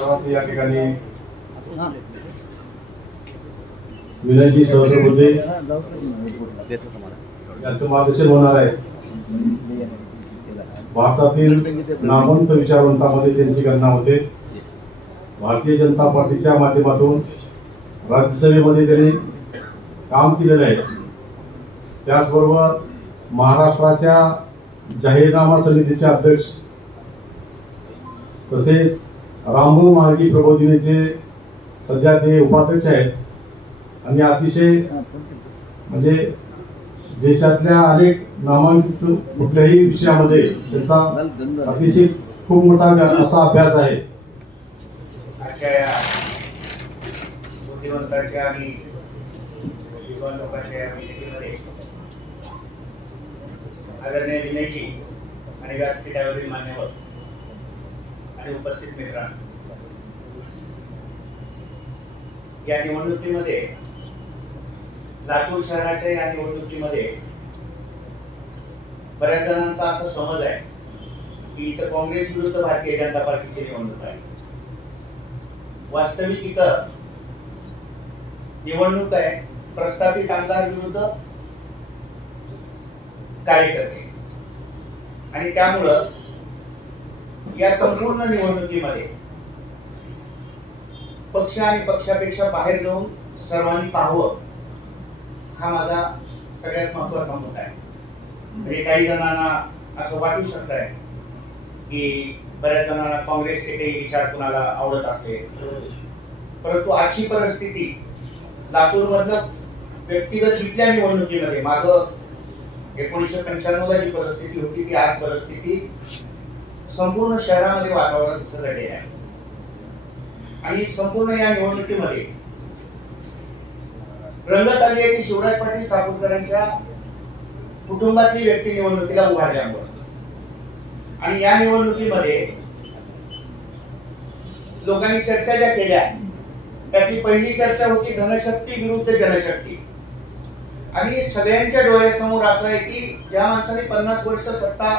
सर्वांनी या ठिकाणी विनंती सहस्र होते याचं मार्गदर्शन होणार आहे। भारतातील नामवंत विचारवंतांमध्ये त्यांची गणना होते। भारतीय जनता पार्टीच्या माध्यमातून राज्यसभेमध्ये त्यांनी काम केलेलं आहे। त्याचबरोबर महाराष्ट्राच्या जाहीरनामा समितीचे अध्यक्ष तसेच रामभाऊ महाळगी प्रबोधिनीचे सध्या ते उपाध्यक्ष आहेत आणि अतिशय म्हणजे देशातल्या अनेक नामांकित कुठल्याही विषयामध्ये त्यांचा अतिशय खूप मोठा असा अभ्यास आहे। अशा बुद्धिवंतांच्या आणि विद्वान लोकांच्या बैठकीमध्ये आदरणीय विनयजी आणि व्यासपीठावरील मान्यवर आणि उपस्थित मित्रांनो, या निवडणुकीमध्ये लातूर शहराच्या या निवडणुकीमध्ये बऱ्याच जणांचा असा समज आहे की इथं काँग्रेस विरुद्ध भारतीय जनता पार्टीची निवडणूक आहे। वास्तविक इथं निवडणूक आहे प्रस्थापित आमदार विरुद्ध कार्यकर्ते, आणि त्यामुळं या संपूर्ण निवडणुकीमध्ये पक्ष आणि पक्षापेक्षा बाहेर जाऊन सर्वांनी पाहावं हा माझा सगळ्यात महत्त्वाचा मुद्दा आहे। म्हणजे काही जणांना असं वाटू शकत आहे की बऱ्याच जणांना काँग्रेसचे काही विचार कुणाला आवडत असते, परंतु आजची परिस्थिती लातूर मधलं व्यक्तिगत इथल्या निवडणुकीमध्ये मागं 1995 ला जी परिस्थिती होती ती आज परिस्थिती संपूर्ण शहरामध्ये वातावरण दिसत आहे। आणि संपूर्ण या निवडणुकीमध्ये रंगत आली आहे की शिवराज पाटील चाकूरकरांच्या कुटुंबातली व्यक्ती निवडणुकीला उभारल्यामुळे। आणि या निवडणुकीमध्ये लोकांनी चर्चा ज्या केल्या त्यातली पहिली चर्चा होती धनशक्ती विरुद्ध जनशक्ती। आणि सगळ्यांच्या डोळ्यासमोर असं आहे की ज्या माणसाने 50 वर्ष सत्ता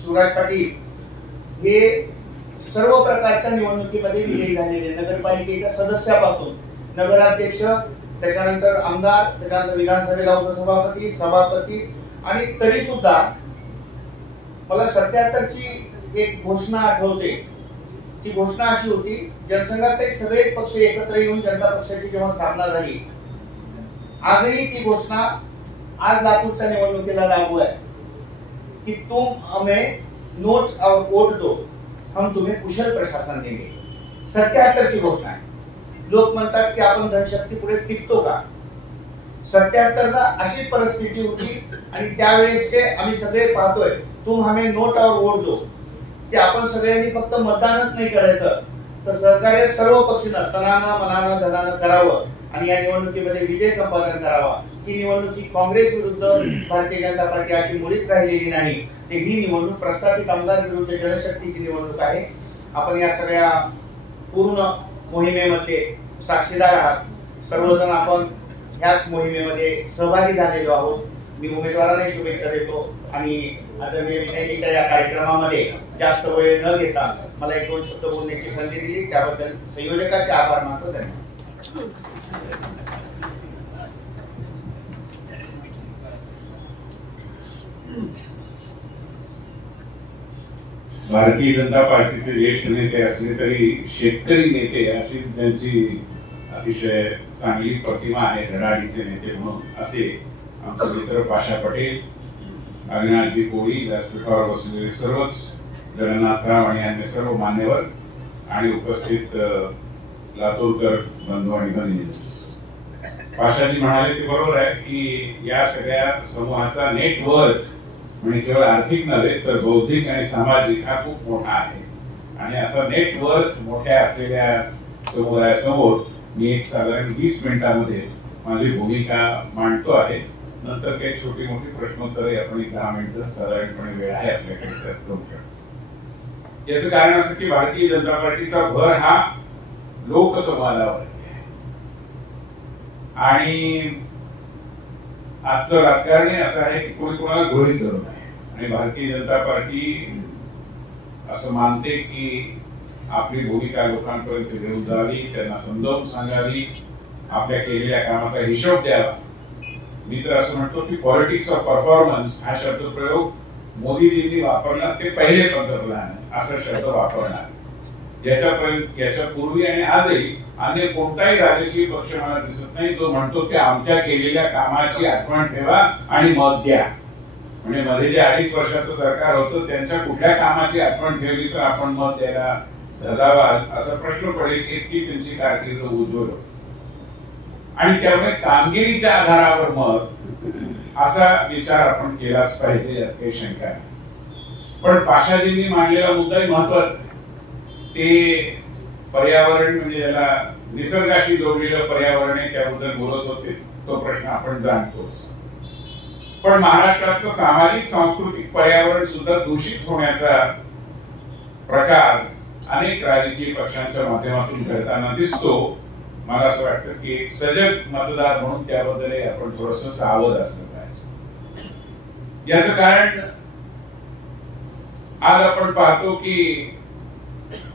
शिवराज पाटील हे सर्व प्रकारच्या निवडणुकीमध्ये विजयी झालेले, नगरपालिकेच्या सदस्यापासून नगराध्यक्ष, त्याच्यानंतर आमदार, त्याच्यानंतर विधानसभेला उपसभापती, सभापती, आणि तरी सुद्धा मला 77 ची एक घोषणा आठवते। ती घोषणा अशी होती, जनसंघाचे सगळे पक्ष एकत्र येऊन जनता पक्षाची जेव्हा स्थापना झाली, आजही ती घोषणा आज लातूरच्या निवडणुकीला लागू आहे की तुम हमें नोट और वोट दो, हम तुम्हें कुशल प्रशासन देंगे। 77 ची घोषणा आहे। लोक म्हणतात की आपण धनशक्ती पुढे टिकतो का? 77 ला अशी परिस्थिती होती आणि त्यावेळेस ते आम्ही सगळे पाहतोय तुम हमें नोट और वोट दो, की आपण सगळ्यांनी फक्त मतदानच नाही करायचं तर सहकार्य सर्व पक्षीनं तनानं मनानं धनानं करावं आणि या निवडणुकीमध्ये विजय संपादन करावा। ही निवडणुकी काँग्रेस विरुद्ध भारतीय जनता पार्टी अशी मुळीच राहिलेली नाही, तर ही निवडणूक प्रस्थापित आमदार विरुद्ध जनशक्तीची निवडणूक आहे। आपण या सगळ्या पूर्ण मोहिमेमध्ये साक्षीदार आहात। सर्वजण आपण ह्याच मोहिमेमध्ये सहभागी झालेलो आहोत। मी उमेदवारांना शुभेच्छा देतो आणि आदरणीय विनयजीच्या या कार्यक्रमामध्ये जास्त वेळ न घेता मला 1-2 शब्द बोलण्याची संधी दिली त्याबद्दल संयोजकाचे आभार मानतो। धन्यवाद। भारतीय जनता पार्टीचे ज्येष्ठ नेते असले तरी शेतकरी नेते अशीच त्यांची अतिशय चांगली प्रतिमा आहे, धडाडीचे नेते म्हणून असे आमचे मित्र पाशा पटेल, अविनाशजी कोळी, व्यासपीठावर बसलेले सर्वच, जगन्नाथराव आणि अन्य सर्व मान्यवर आणि उपस्थित लातूरकर बंधू आणि भगिनी। पाशाजी म्हणाले ते बरोबर आहे की या सगळ्या समूहाचा नेटवर्क म्हणजे केवळ आर्थिक नव्हे तर बौद्धिक आणि सामाजिक हा खूप मोठा आहे। आणि असा नेटवर्क मोठ्या असलेल्या समुदायासमोर मी एक साधारण 20 मिनिटांमध्ये माझी भूमिका मांडतो आहे। नंतर काही छोटी मोठी प्रश्नोत्तरे आपण 10 मिनिटं साधारणपणे वेळ आहे आपल्याकडे करू शकतो। याचं कारण असं की भारतीय जनता पार्टीचा भर हा लोकसंवादावर आहे आणि आजचं राजकारण असं आहे की कोणी कोणाला गृहीत धरून आहे आणि भारतीय जनता पार्टी असं मानते की आपली भूमिका लोकांपर्यंत घेऊन जावी, त्यांना समजावून सांगावी, आपल्या केलेल्या कामाचा हिशोब द्यावा. मी तर असं म्हणतो की पॉलिटिक्स ऑफ परफॉर्मन्स हा शब्दप्रयोग मोदीजींनी वापरला, ते पहिले पंतप्रधान असा शब्द वापरणार. याच्या पूर्वी आणि आजही अन्य कोणताही राजकीय पक्ष मला दिसत नाही जो म्हणतो की आमच्या केलेल्या कामाची आठवण ठेवा आणि मत द्या. म्हणजे मध्ये जे 2.5 वर्षाचं सरकार होतं त्यांच्या कुठल्या कामाची आठवण ठेवली तर आपण मत द्यायला धजावाल असा प्रश्न पडेल. इतकी त्यांची कारकीर्द उज्ज्वल आणि त्यामुळे कामगिरीच्या आधारावर मत असा विचार आपण केलाच पाहिजे, यात काही शंका नाही. पण पाशाजींनी मांडलेला मुद्दाही महत्वाचा. ते पर्यावरण म्हणजे याला निसर्गाशी जोडलेलं पर्यावरण आहे त्याबद्दल बोलत होते. तो प्रश्न आपण जाणतोच. पण महाराष्ट्रातलं सामाजिक सांस्कृतिक पर्यावरण सुद्धा दूषित होण्याचा प्रकार अनेक राजकीय पक्षांच्या माध्यमातून घडताना दिसतो. मला असं वाटतं की एक सजग मतदार म्हणून त्याबद्दलही आपण थोडंसं सावध असलं पाहिजे. याचं कारण आज आपण पाहतो की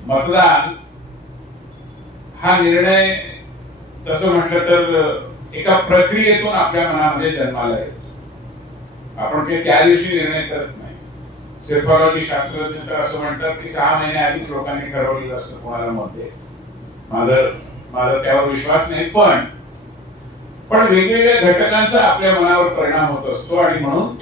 मतदान हा निर्णय तसं म्हटलं तर एका प्रक्रियेतून आपल्या मनामध्ये जन्माला येतो. आपण काही त्या दिवशी निर्णय करत नाही. सेफॉलॉजी शास्त्रज्ञ तर असं म्हणतात की 6 महिने आधीच लोकांनी ठरवलेलं असतं कोणाला मत द्यायचं. माझा त्यावर विश्वास नाही. पण वेगवेगळ्या घटकांचा आपल्या मनावर परिणाम होत असतो आणि म्हणून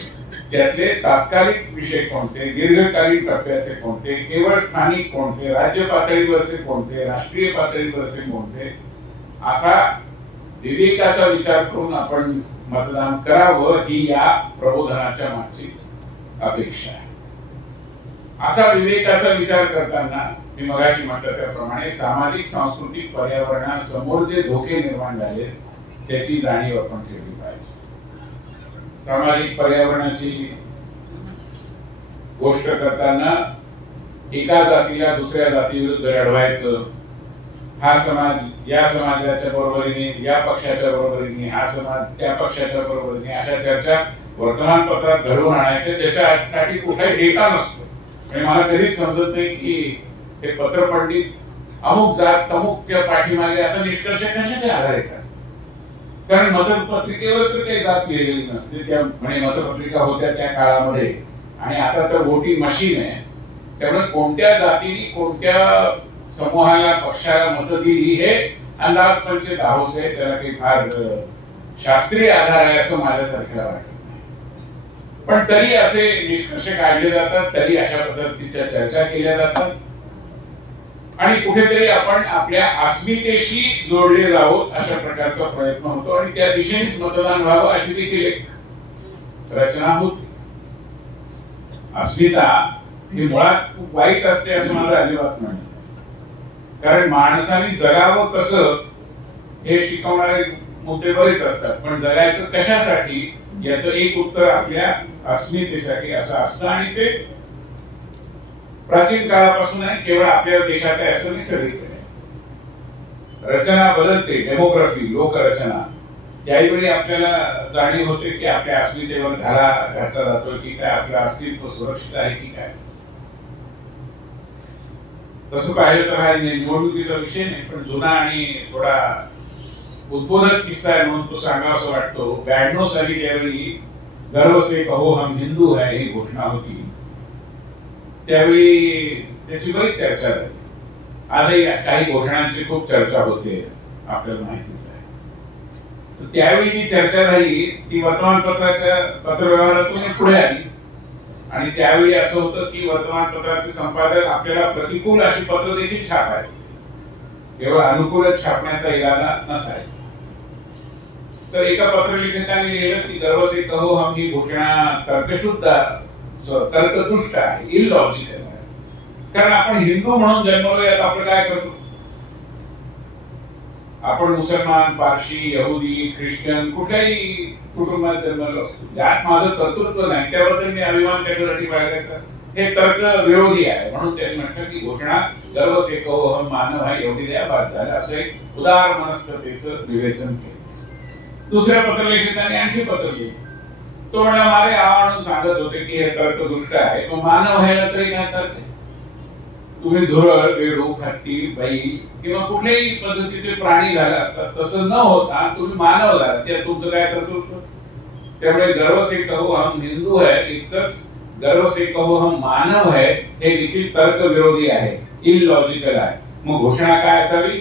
त्यातले तात्कालिक विषय कोणते, दीर्घकालीन टप्प्याचे कोणते, केवळ स्थानिक कोणते, राज्य पातळीवरचे कोणते, राष्ट्रीय पातळीवरचे कोणते, असा विवेकाचा विचार करून आपण मतदान करावं ही या प्रबोधनाच्या मागची अपेक्षा आहे. असा विवेकाचा विचार करताना मी मगाशी म्हटलं त्याप्रमाणे सामाजिक सांस्कृतिक पर्यावरणासमोर जे धोके निर्माण झाले त्याची जाणीव आपण ठेवली पाहिजे. सामाजिक पर्यावरणाची गोष्ट करताना एका जातीला दुसऱ्या जातीविरुद्ध लढवायचं, हा समाज या समाजाच्या बरोबरीने, या पक्षाच्या बरोबरीने, हा समाज त्या पक्षाच्या बरोबरीने, अशा चर्चा वर्तमानपत्रात घडवून आणायच्या त्याच्यासाठी कुठलाही डेटा नसतो. आणि मला कधीच समजत नाही की हे पत्रपंडित अमुक जात तमुकच्या पाठीमागे असा निष्कर्ष कशाच्या आधारे करतात. कारण मतपत्रिकेवर तर काही जात लिहिलेली नसते. त्या म्हणजे मतपत्रिका होत्या त्या काळामध्ये आणि आता तर वोटिंग मशीन आहे. त्यामुळे कोणत्या जातीने कोणत्या समूहाला पक्षाला मतं दिली हे अंदाजपंच दाहोस आहे. त्याला काही फार शास्त्रीय आधार आहे असं माझ्यासारख्याला वाटत नाही. पण तरी असे निष्कर्ष काढले जातात, तरी अशा पद्धतीच्या चर्चा केल्या जातात आणि कुठेतरी आपण आपल्या अस्मितेशी जोडले जावं अशा प्रकारचा प्रयत्न होतो आणि त्या दिशेनेच मतदान व्हावं अशी देखील एक रचना होती. अस्मिता ही मुळात खूप वाईट असते असं माझं अजिबात म्हणणं. कारण माणसाने जगावं कसं हे शिकवणारे मुद्दे बरेच असतात, पण जगायचं कशासाठी याचं एक उत्तर आपल्या अस्मितेसाठी असं असतं आणि ते प्राचीन काळापासून आहे. केवळ आपल्या देशात आहे असं नाही, सगळीकडे. रचना बदलते, डेमोग्राफी, लोकरचना. त्यावेळी आपल्याला जाणीव होते की आपल्या अस्मितेवर धारा घातला जातोय की काय, आपलं अस्तित्व सुरक्षित आहे की काय. तसं पाहिलं तर हा निवडणुकीचा विषय नाही, पण जुना आणि थोडा उद्बोधक किस्सा आहे म्हणून तो सांगावा असं वाटतो. 92 साली त्यावेळी गर्व से कहो हम हिंदू है ही घोषणा होती. त्यावेळी त्याची बरीच चर्चा झाली. आजही काही घोषणांची खूप चर्चा होते, आपल्याला माहितीच आहे. तर त्यावेळी जी चर्चा झाली ती वर्तमानपत्राच्या पत्रव्यवहारातून पुढे आली आणि त्यावेळी असं होतं की वर्तमानपत्राचे संपादक आपल्याला प्रतिकूल अशी पत्र देखील छापायचे, केवळ अनुकूलच छापण्याचा इरादा नसायचा. तर एका पत्रलेखकाने लिहिलं की गर्व से कहो हम ही घोषणा तर्कशुद्ध, तर्कदुष्ट आहे, इलॉजिकल आहे. कारण आपण हिंदू म्हणून जन्मलोय, आता आपण काय करतो? आपण मुसलमान, पारशी, यहुदी, ख्रिश्चन कुठल्याही कुटुंबात जन्मलो, ज्यात माझं कर्तृत्व नाही त्याबद्दल मी अभिमान कशासाठी बाळगायचा? हे तर्क विरोधी आहे. म्हणून त्यांनी म्हटलं की घोषणा गर्व से कहो हम मानव आहे एवढी द्या, बाद झालं. असं एक उदार मनस्कतेचं विवेचन केलं. दुसऱ्या पत्रलेखकाने आणखी पत्र लिहिलं. तो म्हणला मारे म्हणून सांगत होते की हे तर्क दुष्ट आहे, तो मानव आहे तरी काय तर्क. तुम्ही झुरळ, बेडूक, हत्ती, बैल किंवा कुठल्याही पद्धतीचे प्राणी झाले असतात, तसं न होता तुम्ही मानव झाला, ते तुमचं काय कर्तृत्व. त्यामुळे गर्व से कहो हम हिंदू है इतकंच, गर्व से कहो हम मानव है हे देखील तर्क विरोधी आहे, इलॉजिकल आहे. मग घोषणा काय असावी?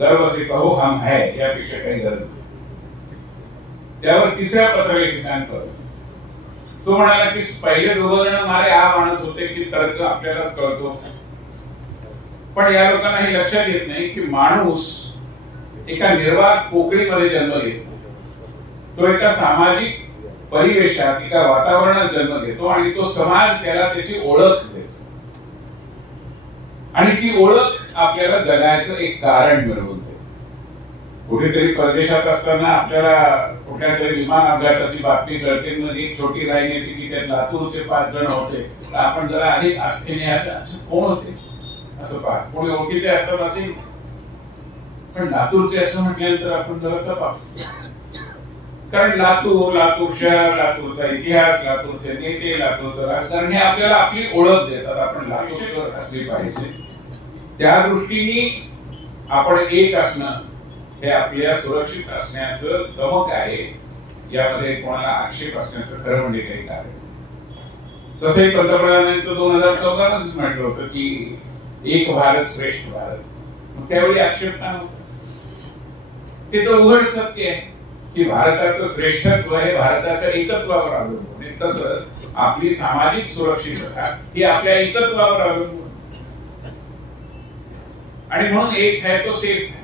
गर्व से कहो हम है, यापेक्षा काही गरज नाही. त्यावर तिसऱ्या पत्रलेखकांवर तो म्हणाला की पहिले दोघं जण मारे आ मानत होते की तर्क आपल्यालाच कळतो, पण या लोकांना हे लक्षात येत नाही की माणूस एका निर्वात पोकळीमध्ये जन्म घेतो, तो एका सामाजिक परिवेशात, एका वातावरणात जन्म घेतो आणि तो समाज त्याला त्याची ओळख देतो आणि ती ओळख आपल्याला जगायचं एक कारण मिळवून देते. कुठेतरी परदेशात असताना आपल्याला कुठल्या तरी विमान अपघाताची बातमी कळते, मग एक छोटी लाईन येते की त्यात लातूरचे 5 जण होते, तर आपण जरा अधिक आस्थेने कोण होते असं पाहतो. कोणी ओळखीचे असतात असेल, पण लातूरचे असं म्हटल्यानंतर आपण जरा तपासतो, कारण लातूर शहर, लातूरचा इतिहास, लातूरचे नेते, लातूरचं राजकारण हे आपल्याला आपली ओळख देतात. आपण लातूरकर असली पाहिजे. त्या दृष्टीने आपण एक असणं हे आपल्या सुरक्षित असण्याचं गमक आहे, यामध्ये कोणाला आक्षेप असण्याचं खरं म्हणजे काही कारण. तसंही पंतप्रधानांनी 2014 म्हटलं होतं की एक भारत श्रेष्ठ भारत. मग त्यावेळी आक्षेप का नव्हता? ते तर उघड सत्य आहे की भारताचं श्रेष्ठत्व हे भारताच्या एकत्वावर अवलंबून आहे. तसंच आपली सामाजिक सुरक्षितता ही आपल्या एकत्वावर अवलंबून, आणि म्हणून एक आहे तो सेफ आहे.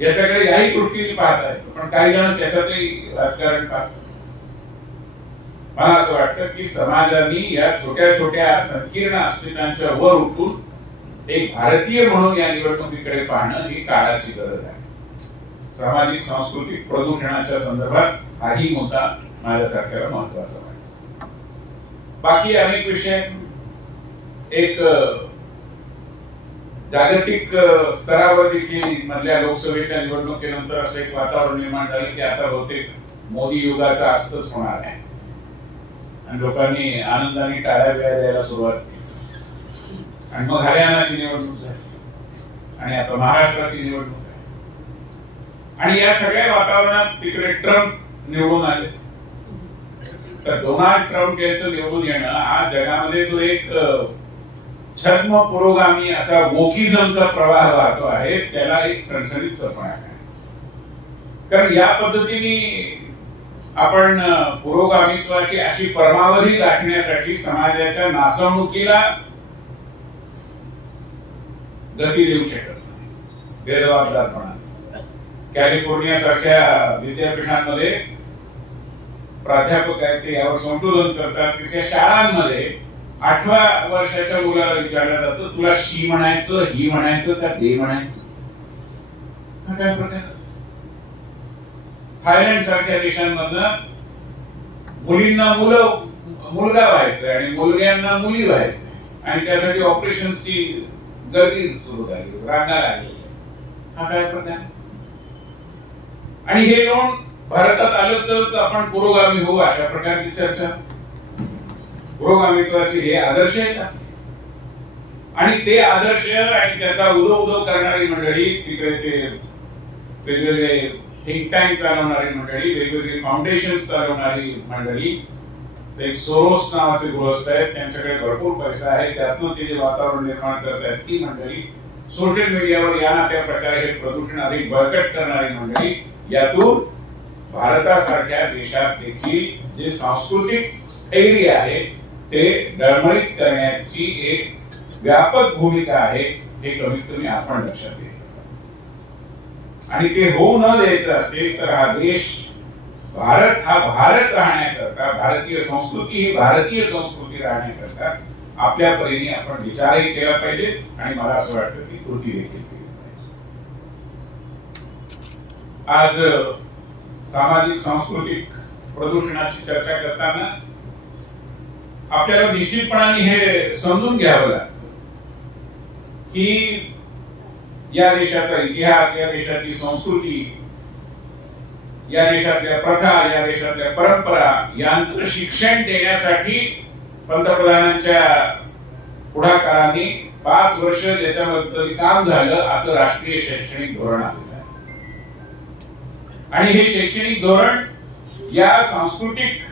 याच्याकडे याही गोष्टी पाहता येतो, पण काही जण त्याच्यातही राजकारण पाहतात. मला असं वाटतं की समाजाने या छोट्या छोट्या संकीर्ण अस्मितांच्या वर उठून एक भारतीय म्हणून या निवडणुकीकडे पाहणं ही काळाची गरज आहे. सामाजिक सांस्कृतिक प्रदूषणाच्या संदर्भात हाही मुद्दा माझ्यासारख्याला महत्वाचा आहे. बाकी अनेक विषय, एक जागतिक स्तरावर देखील मधल्या लोकसभेच्या निवडणुकीनंतर असं एक वातावरण निर्माण झालं की आता बहुतेक मोदी युगाचा अस्तच होणार आहे आणि लोकांनी आनंदाने टाळ्या द्यायला सुरुवात केली. आणि मग हरियाणाची निवडणूक झाली आणि आता महाराष्ट्राची निवडणूक आहे, आणि या सगळ्या वातावरणात तिकडे ट्रम्प निवडून आले. तर डोनाल्ड ट्रम्प यांचं निवडून येणं हा जगामध्ये जो एक छद्म पुरोगामी असा वोकिझमचा प्रवाह वाहतो आहे, त्याला एक सणसणीत चपणा आहे. कारण या पद्धतीने आपण पुरोगामित्वाची अशी परमावधी गाठण्यासाठी समाजाच्या नासवणुकीला गती देऊ शकत नाही बेजबाबदारपणा. कॅलिफोर्निया सारख्या विद्यापीठांमध्ये प्राध्यापक आहेत, ते यावर संशोधन करतात. तिथल्या शाळांमध्ये 8व्या वर्षाच्या मुलाला विचारलं जातं, तुला शी म्हणायचं, ही म्हणायचं का ते म्हणायचं? काय प्रकार? थायलंड सारख्या देशांमधनं मुलींना मुलगा व्हायचं आणि मुलग्यांना मुली व्हायचं, आणि त्यासाठी ऑपरेशन्सची गर्दी सुरू झाली, रांगा लागली. हा काय प्रकार? आणि हे लोन भारतात आलं तरच आपण पुरोगामी होऊ, अशा प्रकारची चर्चा. पुरोगामित्वाचे हे आदर्श आहेत, आणि ते आदर्श आणि त्याचा उदो करणारी मंडळी, तिकडे ते वेगवेगळे थिंक टँक चालवणारी मंडळी, वेगवेगळी फाउंडेशन्स चालवणारी मंडळी, एक सोरोस नावाचे गृहस्थ आहेत, त्यांच्याकडे भरपूर पैसा आहे, त्यातून ते जे वातावरण निर्माण करत आहेत ती मंडळी, सोशल मीडियावर या ना त्या प्रकारे हे प्रदूषण अधिक बळकट करणारी मंडळी, यातून भारतासारख्या देशात देखील जे सांस्कृतिक स्थैर्य आहे ते डळमळीत करण्याची एक व्यापक भूमिका आहे, हे कमीत कमी आपण लक्षात घेतलं. आणि ते होऊ न द्यायचं असेल तर हा देश, भारत हा भारत राहण्याकरता, भारतीय संस्कृती ही भारतीय संस्कृती राहण्याकरता आपल्या परीने आपण विचारही केला पाहिजे, आणि मला असं वाटतं की कृती देखील केली पाहिजे. आज सामाजिक सांस्कृतिक प्रदूषणाची चर्चा करताना आपल्याला निश्चितपणाने हे समजून घ्यावं लागतं की या देशाचा इतिहास, या देशाची संस्कृती, या देशातल्या प्रथा, या देशातल्या परंपरा यांचं शिक्षण देण्यासाठी पंतप्रधानांच्या पुढाकाराने 5 वर्ष ज्याच्याबद्दल काम झालं असं राष्ट्रीय शैक्षणिक धोरण आलेलं आहे. आणि हे शैक्षणिक धोरण या सांस्कृतिक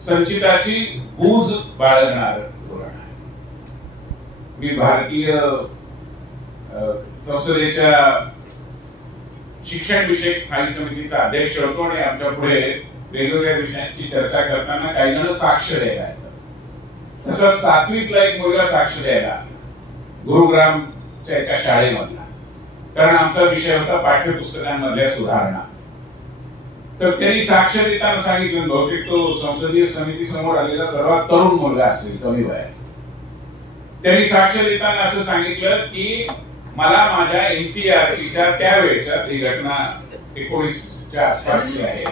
संचिताची गूज बाळगणार धोरण आहे. मी भारतीय संसदेच्या शिक्षण विषयक स्थायी समितीचा अध्यक्ष होतो आणि आमच्या पुढे वेगवेगळ्या विषयांची चर्चा करताना काही जण साक्ष द्यायला येतात. तसं 7वीतला एक मुलगा साक्ष द्यायला गुरुग्रामच्या एका शाळेमधला, कारण आमचा विषय होता पाठ्यपुस्तकांमधल्या सुधारणा. तर त्यांनी साक्ष देताना सांगितलं, बहुतेक तो संसदीय समिती समोर आलेला सर्वात तरुण मुलगा असेल, कमी वयाचा. त्यांनी साक्ष देताना असं सांगितलं की मला माझ्या एनसीईआरटीच्या त्यावेळेच्या, ही घटना 19च्या आसपासची आहे,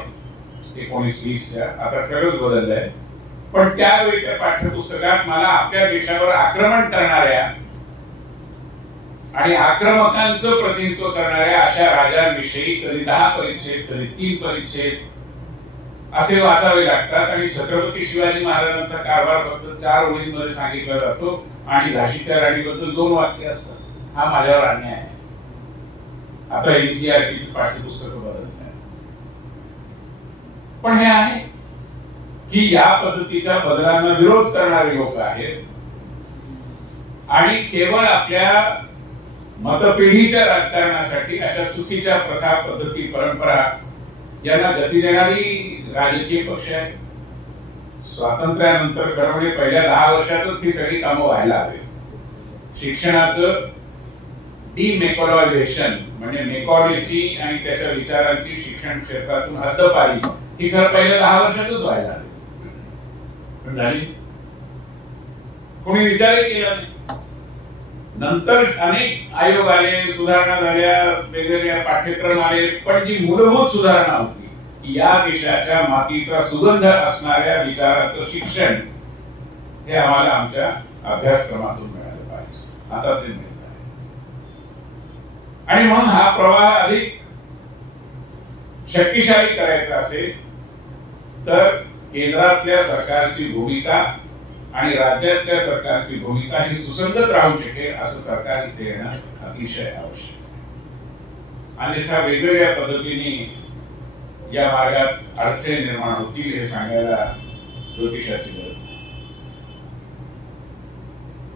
19-20च्या, आता सगळंच बदललंय, पण त्यावेळेच्या पाठ्यपुस्तकात मला आपल्या देशावर आक्रमण करणाऱ्या आणि आक्रमकांचं प्रतिनिधित्व करणाऱ्या अशा राजांविषयी कधी 10 परिच्छेद, कधी 3 परिच्छेद असे वाचावे लागतात. आणि छत्रपती शिवाजी महाराजांचा कारभार फक्त 4 ओळींमध्ये सांगितला जातो आणि झाशीच्या राणीबद्दल 2 वाक्य असतात. हा माझ्यावर अन्याय आहे. आता एनसीईआरटीची पाठ्यपुस्तकं बदलत आहेत. पण हे आहे की या पद्धतीच्या बदलांना विरोध करणारे लोक आहेत आणि केवळ आपल्या मतपेढीच्या राजकारणासाठी अशा चुकीच्या प्रथा, पद्धती, परंपरा यांना गती देणारी राजकीय पक्ष आहे. स्वातंत्र्यानंतर खरं म्हणजे पहिल्या 10 वर्षातच ही सगळी कामं व्हायला हवी. शिक्षणाचं डिमेकॉलॉयझेशन म्हणजे मेकॉलॉजी आणि त्याच्या विचारांची शिक्षण क्षेत्रातून हद्दपारी ही खरं पहिल्या 10 वर्षातच व्हायला हवी. झाली, कोणी विचारही केला नाही. नंतर अनेक आयोग आले, सुधारणा झाल्या, वेगवेगळ्या पाठ्यक्रम आले, पण जी मूलभूत सुधारणा होती की या देशाच्या मातीचा सुगंध असणाऱ्या विचाराचं शिक्षण हे आम्हाला आमच्या अभ्यासक्रमातून मिळालं पाहिजे. आता ते मिळत आहे. आणि म्हणून हा प्रवाह अधिक शक्तिशाली करायचा असेल तर केंद्रातल्या सरकारची भूमिका आणि राज्यातल्या सरकारची भूमिका ही सुसंगत राहू शकेल असं सरकार इथे येणं अतिशय आवश्यक आहे. अन्यथा वेगवेगळ्या पद्धतीने या मार्गात अडथळे निर्माण होतील हे सांगायला ज्योतिषाची गरज नाही.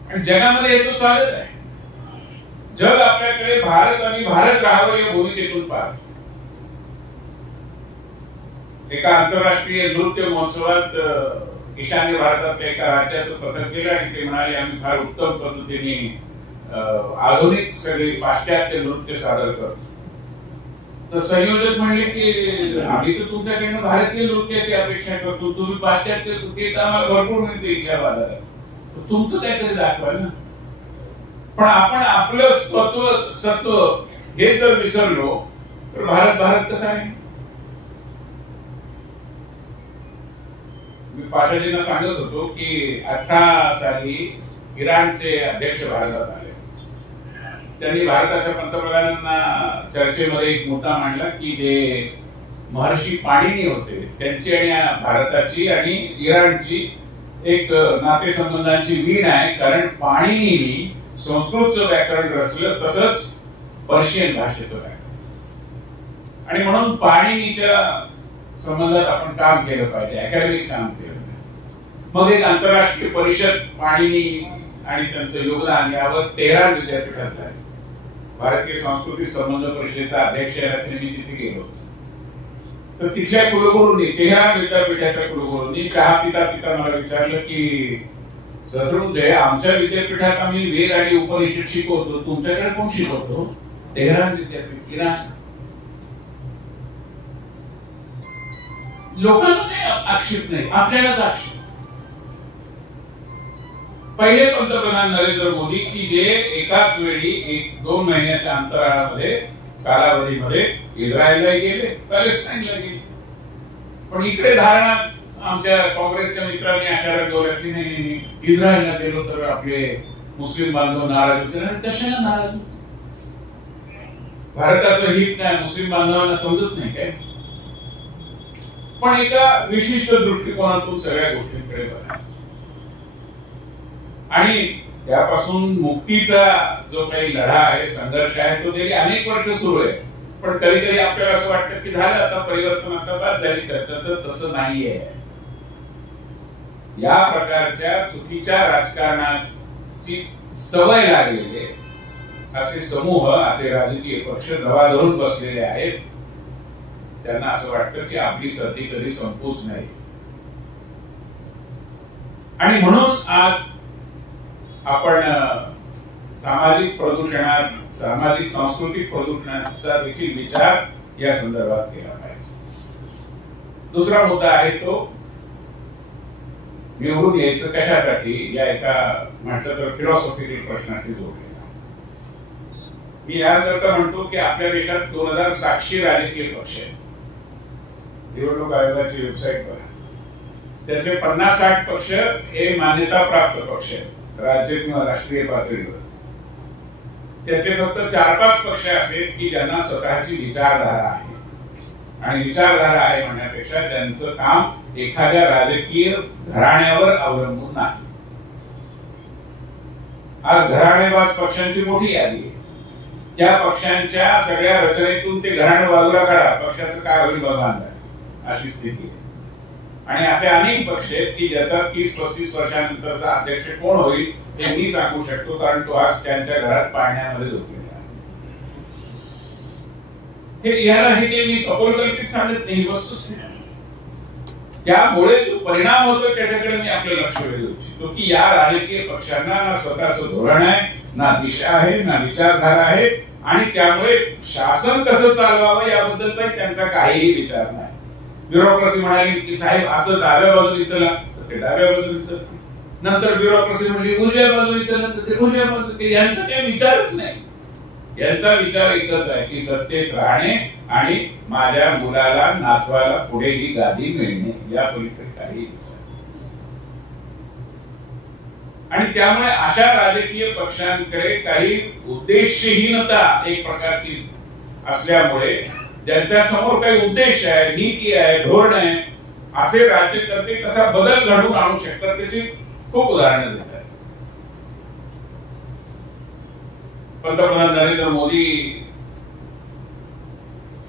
आणि जगामध्ये याचं स्वागत आहे. जग आपल्याकडे भारत आणि भारत राहावं या भूमिकेतून पाहत. एका आंतरराष्ट्रीय नृत्य महोत्सवात ईशान्य भारतातल्या एका राज्याचं पथक केलं आणि ते म्हणाले आम्ही फार उत्तम पद्धतीने आधुनिक सगळे पाश्चात्य नृत्य सादर करतो. तर संयोजक म्हणले की आम्ही तर तुमच्याकडनं भारतीय नृत्याची अपेक्षा करतो, तुम्ही पाश्चात्य नृत्य आम्हाला भरपूर मिळते इथल्या बाजारात, तुमचं काहीतरी दाखवा ना. पण आपण आपलं सत्व हे जर विसरलो तर भारत भारत कसा नाही. मी पाशाजींना सांगत होतो की 18 साली इराणचे अध्यक्ष भारतात आले. त्यांनी भारताच्या पंतप्रधानांना चर्चेमध्ये एक मुद्दा मांडला की जे महर्षी पाणिनी होते त्यांची आणि भारताची आणि इराणची एक नातेसंबंधांची वीण आहे. कारण पाणिनींनी संस्कृतचं व्याकरण रचलं, तसंच पर्शियन भाषेचं व्याकरण. आणि म्हणून पाणिनीच्या संबंधात आपण काम केलं पाहिजे, अकॅडमिक काम केलं पाहिजे. मग एक आंतरराष्ट्रीय परिषद पाणिनी आणि त्यांचं योगदान यावर तेहरान विद्यापीठात आहे. भारतीय सांस्कृतिक संबंध परिषदेचा अध्यक्ष मी तिथे गेलो होतो. तर तिथल्या कुलगुरूंनी, तेहरान विद्यापीठाच्या कुलगुरूंनी चहा पिता पिता मला विचारलं की सहस्रबुद्धे, आमच्या विद्यापीठात आम्ही वेद आणि उपनिषद शिकवतो, तुमच्याकडे कोण शिकवतो? तेहरान विद्यापीठ, इराण. लोकांना आक्षेप नाही, आपल्यालाच आक्षेप. पहिले पंतप्रधान नरेंद्र मोदी की जे एकाच वेळी 1-2 महिन्याच्या अंतराळामध्ये कालावधीमध्ये इस्रायलला गेले, पॅलेस्टाईनला गेले. पण इकडे धारणा आमच्या काँग्रेसच्या मित्रांनी अशा रंगवल्या की नाही, इस्रायलला गेलो तर आपले मुस्लिम बांधव नाराज होते. कशाला नाराज होते? भारताचं हित नाही, मुस्लिम बांधवांना समजत नाही काय? पण एका विशिष्ट दृष्टिकोनातून सगळ्या गोष्टींकडे बघायचं. आणि त्यापासून मुक्तीचा जो काही लढा आहे, संघर्ष आहे, तो गेली अनेक वर्ष सुरू आहे. पण कधी कधी आपल्याला असं वाटतं की झालं आता परिवर्तन, आता बाद झाली चर्चा, तर तसं नाहीये. या प्रकारच्या चुकीच्या राजकारणाची सवय लागलेले असे समूह, असे राजकीय पक्ष दबा धरून बसलेले आहेत. त्यांना असं वाटतं की आपली संधी कधी संपूच नाही. आणि म्हणून आज आपण सामाजिक प्रदूषणात, सामाजिक सांस्कृतिक प्रदूषणाचा देखील विचार या संदर्भात केला पाहिजे. दुसरा मुद्दा आहे तो निवडून यायचं कशासाठी, या एका म्हटलं तर फिलॉसॉफिकल प्रश्नाशी जोडलेला. मी याकरता म्हणतो की आपल्या देशात 2700 राजकीय पक्ष आहेत. निवडणूक आयोगाची वेबसाईटवर त्याचे 50-60 पक्ष हे मान्यताप्राप्त पक्ष आहेत राज्य किंवा राष्ट्रीय पातळीवर. त्याचे फक्त 4-5 पक्ष असे की ज्यांना स्वतःची विचारधारा आहे. आणि विचारधारा आहे म्हणण्यापेक्षा त्यांचं काम एखाद्या राजकीय घराण्यावर अवलंबून नाही. आज घराणेबाज पक्षांची मोठी यादी आहे. त्या पक्षांच्या सगळ्या रचनेतून ते घराणे बाजूला काढा, पक्षाचं काय होईल बघा, अशी स्थिती आहे. आणि असे अनेक पक्ष आहेत की ज्याचा 30-35 वर्षानंतरचा अध्यक्ष कोण होईल हे मी सांगू शकतो, कारण तो आज त्यांच्या घरात पाळण्यामध्ये झोपलेला आहे. हे मी अपोकल्पित सांगत नाही, वस्तुस्थिती. त्यामुळे जो परिणाम होतो त्याच्याकडे मी आपलं लक्ष वेधू इच्छितो की या राजकीय पक्षांना ना स्वतःचं धोरण आहे, ना दिशा आहे, ना विचारधारा आहे. आणि त्यामुळे शासन कसं चालवावं याबद्दलचा त्यांचा काहीही विचार नाही. ब्युरोक्रेसी म्हणाली की साहेब असं डाव्या बाजूने चला, तर ते डाव्या बाजूने चलते. नंतर ब्युरोक्रेसी म्हणली उजव्या बाजूने चला, तर ते उजव्या बाजूने. यांचा काही विचारच नाही. यांचा विचार एकच आहे की सत्तेत राहणे आणि माझ्या मुलाला, नातवाला पुढे ही गादी मिळणे, या पलीकडे काही विचार. आणि त्यामुळे अशा राजकीय पक्षांकडे काही उद्देशहीनता एक प्रकारची असल्यामुळे ज्यांच्या समोर काही उद्देश आहे, नीती आहे, धोरण आहे, असे राज्यकर्ते कसा बदल घडवून आणू शकतात त्याची खूप उदाहरणं देतात. पंतप्रधान नरेंद्र मोदी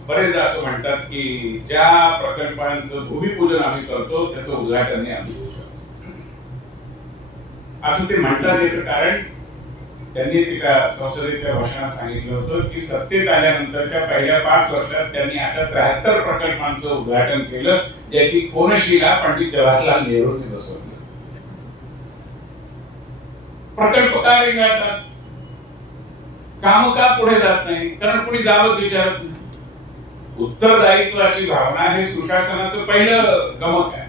बरेचदा असं म्हणतात की ज्या प्रकल्पांचं भूमिपूजन आम्ही करतो त्याचं उद्घाटन आम्ही करतो. असं ते म्हणतात याचं कारण त्यांनीच एका संसदेच्या भाषणात सांगितलं होतं की सत्तेत आल्यानंतरच्या पहिल्या 5 वर्षात त्यांनी अशा 73 प्रकल्पांचं उद्घाटन केलं ज्याची कोनशिला पंडित जवाहरलाल नेहरूंनी बसवली. प्रकल्प का रेंगाळतात, काम का पुढे जात नाही, कारण कुणी जावंच विचारत नाही. उत्तरदायित्वाची भावना हे सुशासनाचं पहिलं गमक आहे.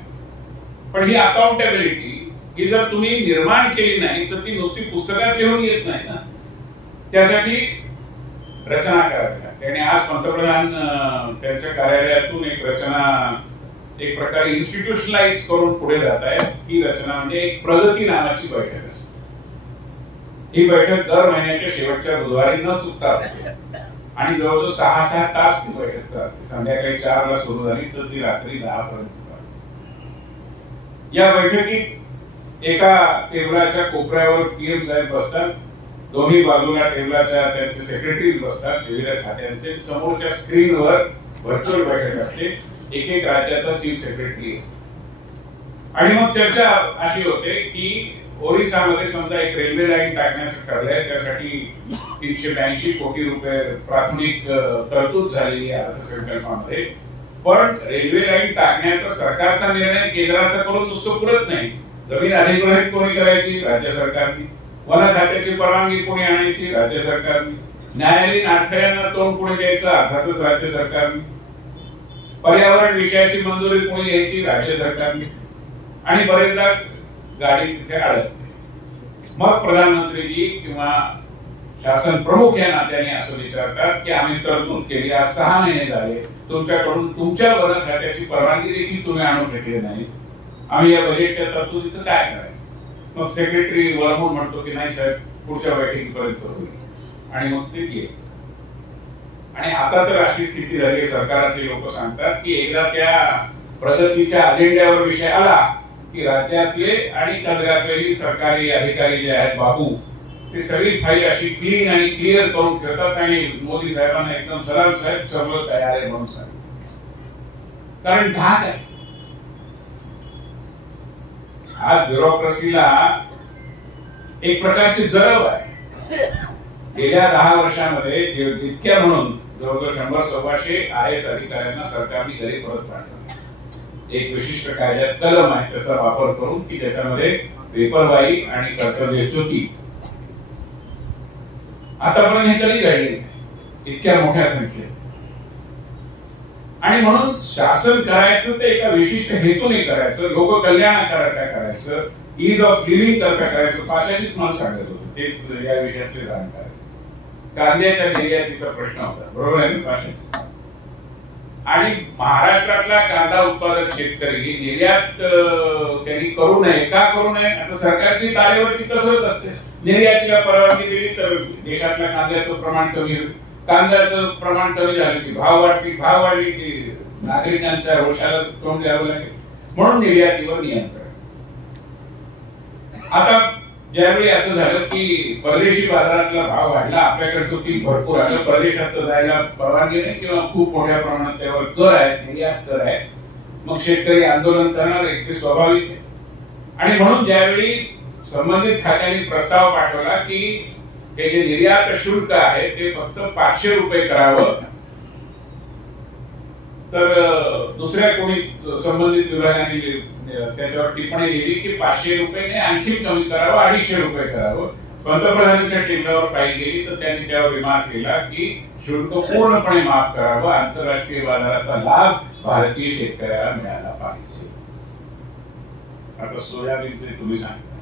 पण ही अकाउंटेबिलिटी ही जर तुम्ही निर्माण केली नाही तर ती नुसती पुस्तकात लिहून येत नाही ना. त्यासाठी रचना करावी लागते. आणि आज पंतप्रधान त्यांच्या कार्यालयातून एक रचना एक प्रकारे इन्स्टिट्यूशनलाइज करून पुढे जात आहेत. ही रचना म्हणजे एक प्रगती नावाची बैठक असते. ही बैठक दर महिन्याच्या शेवटच्या बुधवारी न चुकता असते आणि जवळजवळ 6-6 तास ती बैठक चालते. संध्याकाळी 4 ला सुरू झाली तर ती रात्री 10 पर्यंत चालते. या बैठकीत एका टेबलाच्या कोपऱ्यावर पीएम साहेब बसतात, दोन्ही बाजूला टेबलाच्या त्यांचे सेक्रेटरीज बसतात विविध खात्यांचे. समोरच्या स्क्रीनवर व्हर्च्युअल बैठक असते, एक राज्याचा चीफ सेक्रेटरी. आणि मग चर्चा अशी होते की ओरिसामध्ये समजा एक रेल्वे लाईन टाकण्याचं ठरलंय, त्यासाठी 382 कोटी रुपये प्राथमिक तरतूद झालेली आहे अर्थसंकल्पामध्ये. पण रेल्वे लाईन टाकण्याचा सरकारचा निर्णय केंद्राचा करून नुसतं पुरत नाही. जमीन अधिग्रहित कोणी करायची, राज्य सरकारने. वन खात्याची परवानगी कोणी आणायची, राज्य सरकारने. न्यायालयीन अडथळ्यांना तोंड कोणी द्यायचं, अर्थातच राज्य सरकारने. पर्यावरण विषयाची मंजुरी कोणी घ्यायची, राज्य सरकारने. आणि बरेचदा गाडी तिथे अडकते. मग प्रधानमंत्रीजी किंवा शासन प्रमुख या नात्याने असं विचारतात की आम्ही तरतूद केली, आज 6 महिने झाले, तुमच्याकडून तुमच्या वन खात्याची परवानगी देखील तुम्ही आणू शकले नाही. आम्ही या बजेटच्या तरतुदीचं काय करायचं? मग सेक्रेटरी वळवून म्हणतो की नाही साहेब, पुढच्या बैठकीपर्यंत होईल. आणि मग ते येईल. आणि आता तर अशी स्थिती झाली, सरकारातले लोक सांगतात की एकदा त्या प्रगतीच्या अजेंड्यावर विषय आला की राज्यातले आणि केंद्रातलेही सरकारी अधिकारी जे आहेत बाबू, ते सगळी फाईल अशी क्लीन आणि क्लिअर करून ठेवतात आणि मोदी साहेबांना एकदम सरळ साहेब सगळं तयार आहे म्हणून सांगतात. कारण धाक आहे. आज ब्युरोक्रेसीला एक प्रकारची जरब आहे. गेल्या 10 वर्षांमध्ये इतक्या म्हणून जवळजवळ 100-125 IAS अधिकाऱ्यांना सरकारने घरी परत पाठवलं. एक विशिष्ट कायद्यात कलम आहे त्याचा वापर करून की ज्याच्यामध्ये पेपरवाई आणि कर्तव्यच्युती आतापर्यंत हे कधी घडले इतक्या मोठ्या संख्येत. आणि म्हणून शासन करायचं ते एका विशिष्ट हेतूने करायचं, लोक कल्याणाकरता करायचं, ईज ऑफ लिव्हिंग करता करायचं. पाशाजीच मला सांगत होतं, तेच या विषयातले जाणकार. कांद्याच्या निर्यातीचा प्रश्न होता, बरोबर आहे ना पाशा? आणि महाराष्ट्रातला कांदा उत्पादक शेतकरी निर्यात त्यांनी करू नये. का करू नये? आता सरकारची तारेवरती कसरत असते. निर्यातीला परवानगी दिली तर देशातल्या कांद्याचं प्रमाण कमी होईल. कांद्याचं प्रमाण कमी झालं की भाव वाढली की नागरिकांच्या रोषाला तोंड द्यावं लागेल. म्हणून निर्यातीवर नियंत्रण. आता ज्यावेळी असं झालं की परदेशी बाजारातला भाव वाढला, आपल्याकडचं पीक भरपूर आलं, परदेशात जायला परवानगी नाही किंवा खूप मोठ्या प्रमाणात त्यावर कर आहे, निर्यात कर आहे, मग शेतकरी आंदोलन करणार आहे, ते स्वाभाविक आहे. आणि म्हणून ज्यावेळी संबंधित खात्याने प्रस्ताव पाठवला की हे जे निर्यात शुल्क आहे ते फक्त 500 रुपये करावं, तर दुसऱ्या कोणी संबंधित विभागाने त्याच्यावर टिप्पणी दिली की 500 रुपये आणखी कमी करावं, 250 रुपये करावं. पंतप्रधानांच्या टेबलावर फाईल गेली तर त्यांनी त्यावर रिमार्क केला की शुल्क पूर्णपणे माफ करावं, आंतरराष्ट्रीय बाजाराचा लाभ भारतीय शेतकऱ्याला मिळाला पाहिजे. आता सोयाबीनचे तुम्ही सांगता.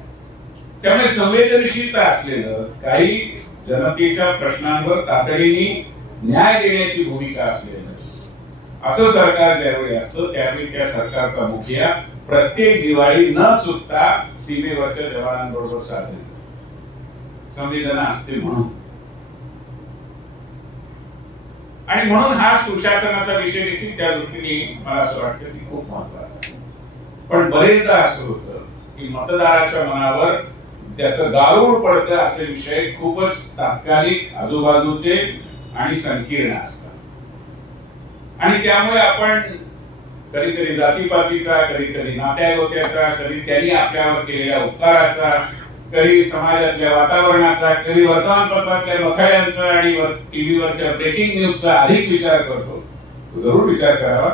त्यामुळे संवेदनशीलता असलेलं, काही जनतेच्या प्रश्नांवर तातडीने न्याय देण्याची भूमिका असलेलं असं सरकार ज्यावेळी असतं त्यावेळी त्या सरकारचा मुखिया प्रत्येक दिवाळी न चुकता सीमेवरच्या जवानांबरोबर साजरी करतो. संवेदना असते म्हणून. आणि म्हणून हा सुशासनाचा विषय देखील त्या दृष्टीने मला असं वाटतं की खूप महत्वाचा आहे. पण बरेचदा असं होतं की मतदाराच्या मनावर त्याचं गारूड पडतं असे विषय खूपच तात्कालिक, आजूबाजूचे आणि संकीर्ण असतात. आणि त्यामुळे आपण कधी कधी जातीपातीचा, कधी कधी नात्यागोत्याचा, कधी त्यांनी आपल्यावर केलेल्या उपकाराचा, कधी समाजातल्या वातावरणाचा, कधी वर्तमानपत्रातल्या नखड्यांचा आणि टीव्हीवरच्या ब्रेकिंग न्यूजचा अधिक विचार करतो. जरूर विचार करावा,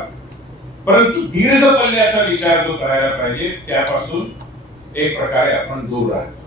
परंतु दीर्घ पल्ल्याचा विचार जो करायला पाहिजे त्यापासून एक प्रकारे आपण दूर राहतो.